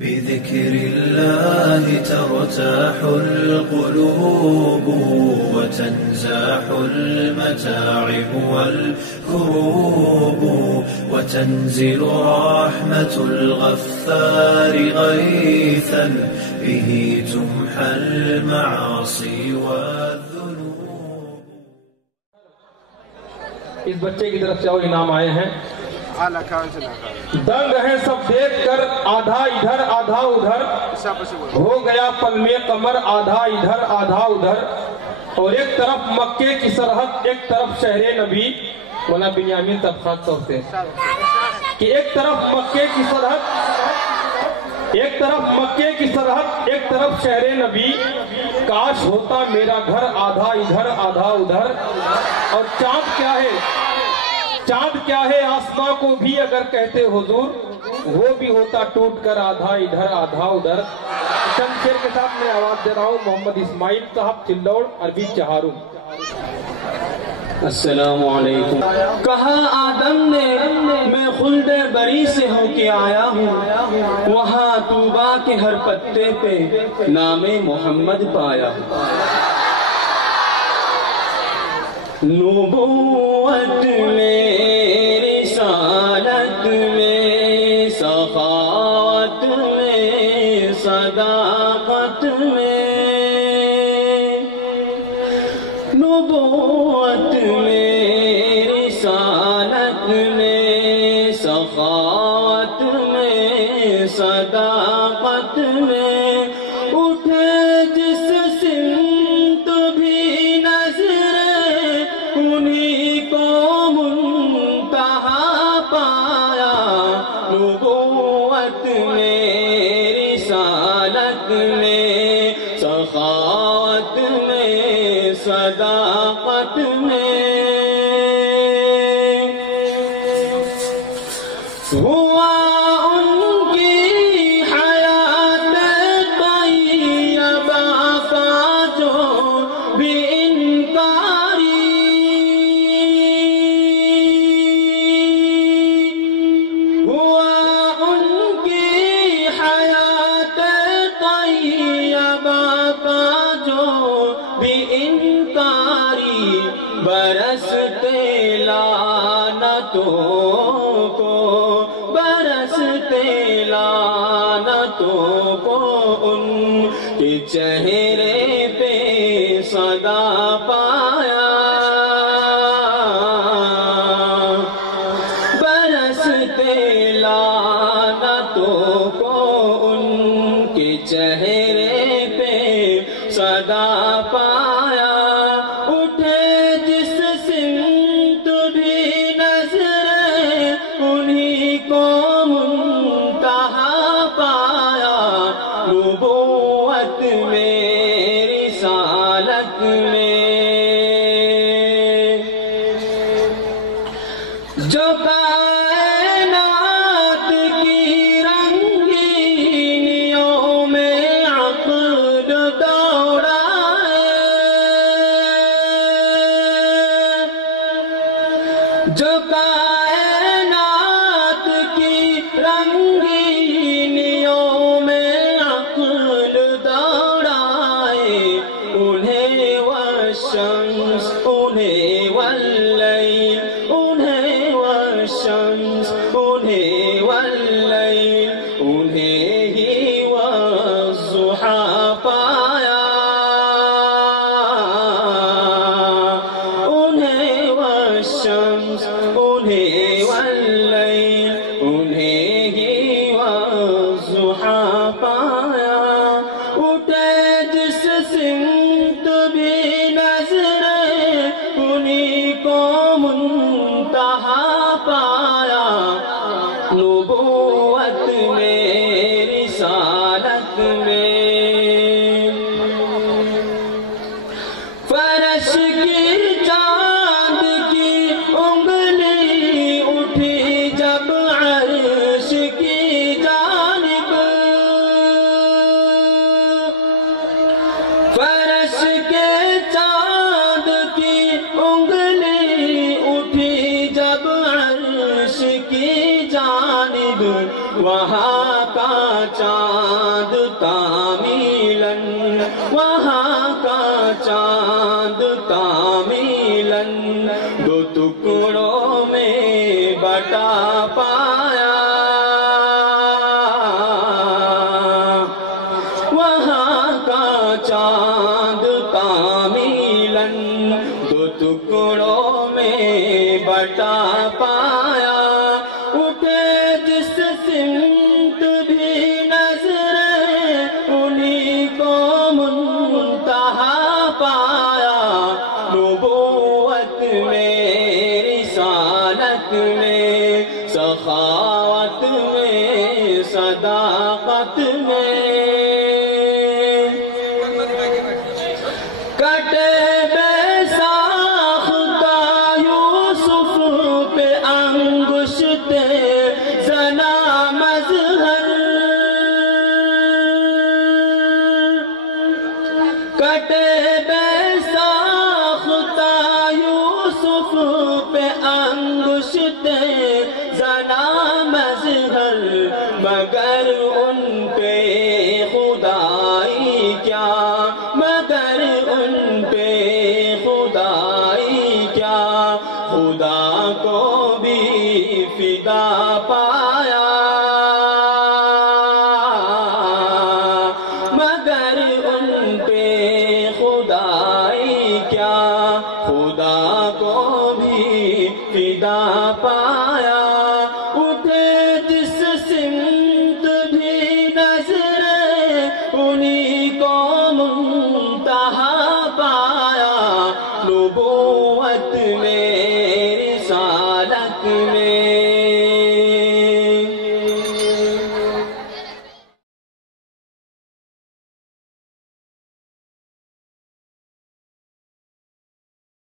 بذكر الله ترتاح القلوب وتنزاح المتاعب والكروب وتنزل رحمة الغفار غيثا به تمحى المعاصي والذنوب. اس بچے کی طرف سے اور انعام آئے ہیں. دنگ ہیں سب دیکھ کر آدھا ادھر آدھا ادھر ہو گیا پل میں قمر آدھا ادھر آدھا ادھر. اور ایک طرف مکے کی سرحد ایک طرف شہر نبی. مولانا بنیامین طبقات ہوتے ہیں کہ ایک طرف مکے کی سرحد ایک طرف شہر نبی. کاش ہوتا میرا گھر آدھا ادھر آدھا ادھر. اور چاند کیا ہے آسماں کو بھی اگر کہتے حضور وہ بھی ہوتا ٹوٹ کر آدھا ادھر آدھا ادھر. چند شیر کے ساتھ میں آواز دے رہا ہوں محمد اسماعیل صاحب چلوڑ عربی چہاروں. السلام علیکم. کہا آدم نے میں خلد بری سے ہو کے آیا ہوں, وہاں طوبا کے ہر پتے پہ نام محمد پایا. نبوت میں رسالت میں سخاوت میں صداقت میں, نبوت میں رسالت میں سخاوت میں صداقت میں اٹھے جس سمت بھی نظریں انہی کو منتہا پایا. نبوت میں رسالت میں سخاوت میں صداقت میں ہوا ان کی حیات طیبہ کا جو بھی انکاری. ہوا ان کی حیات طیبہ کا جو بھی انکاری. برستے لعنتوں کو ان کے چہرے پہ صدا پایا. برستے لعنتوں کو ان کے چہرے پہ صدا پایا. اٹھے جس سمت بھی نظریں انہی کو منتہا پایا. نبوت میں رسالت میں جو کائنات کی رنگینیوں میں عقل دوڑائے, جو کائنات کی رنگینیوں میں عقل دوڑائے. انہیں والشمس انہیں واللیل انہیں والشمس انہیں واللیل انہیں ہی والضحا پایا. انہیں والشمس انہیں واللیل انہیں ہی والضحا پایا. اٹھے جس سمت بھی نظریں انہی کو منتہا پایا. نبوت میں رسالت میں فرش کی چاند کی انگلی اٹھی جب عرش کی جانب. چاند تعمیلن، وہاں کا چاند تعمیلن، دو ٹکڑوں میں بٹا پایا، وہاں کا چاند تعمیلن، دو ٹکڑوں میں بٹا پایا، اٹھے جس سمت بھی نظریں انہی کو منتہا پایا، نبوت میں، رسالت میں، سخاوت میں، صداقت میں، کٹے بے ساختہ یوسف پہ انگشتے زنا مظہر، کٹے بے ساختہ یوسف پہ انگشتے زنا مظہر، مگر ان پہ خدائی کیا، مگر ان پہ خدائی کیا، خدا کو بھی فدا پایا، مگر ان پہ خدائی کیا، خدا کو بھی فدا پایا، اٹھے جس سمت بھی نظریں انہی